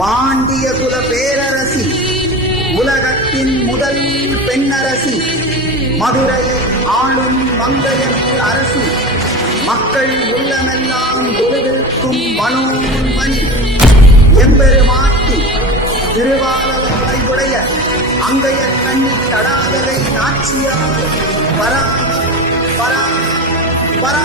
பாண்டிய குல பேரரசி உலகத்தின் முதல் பெண்ணரசி மதுரையை ஆளும் மங்கையர்க்கு அரசி மக்கள் உள்ளமெல்லாம் குருவிற்கும் மனோன்மணி. எம்பெருமாட்டி திருவாளர்களை உடைய அங்கைய கண்ணி தடாதலை நாச்சியார் பரா வரா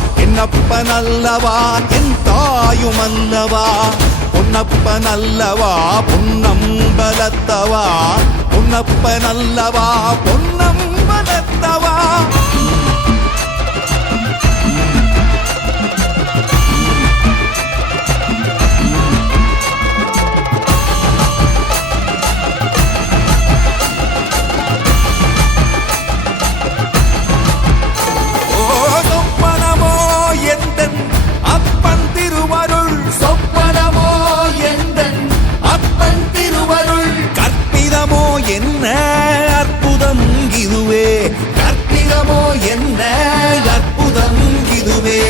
என்னப்பனல்லவா என் தாயும் அல்லவா? பொன்னப்பனல்லவா பொன்னம்பலத்தவா? பொன்னப்பனல்லவா பொன்னம்பலத்தவா? என்ன அற்புதம் இதுவே? கற்பிதமோ என்ன அற்புதம் இதுவே?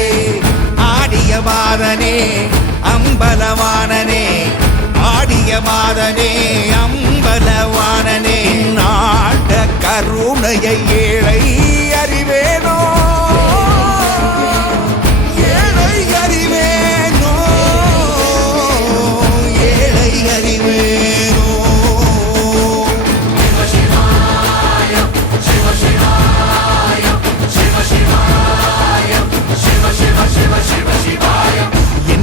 ஆடிய மாதனே அம்பலவானனே ஆடிய மாதனே அம்பலவானனே நாட்ட கருணையே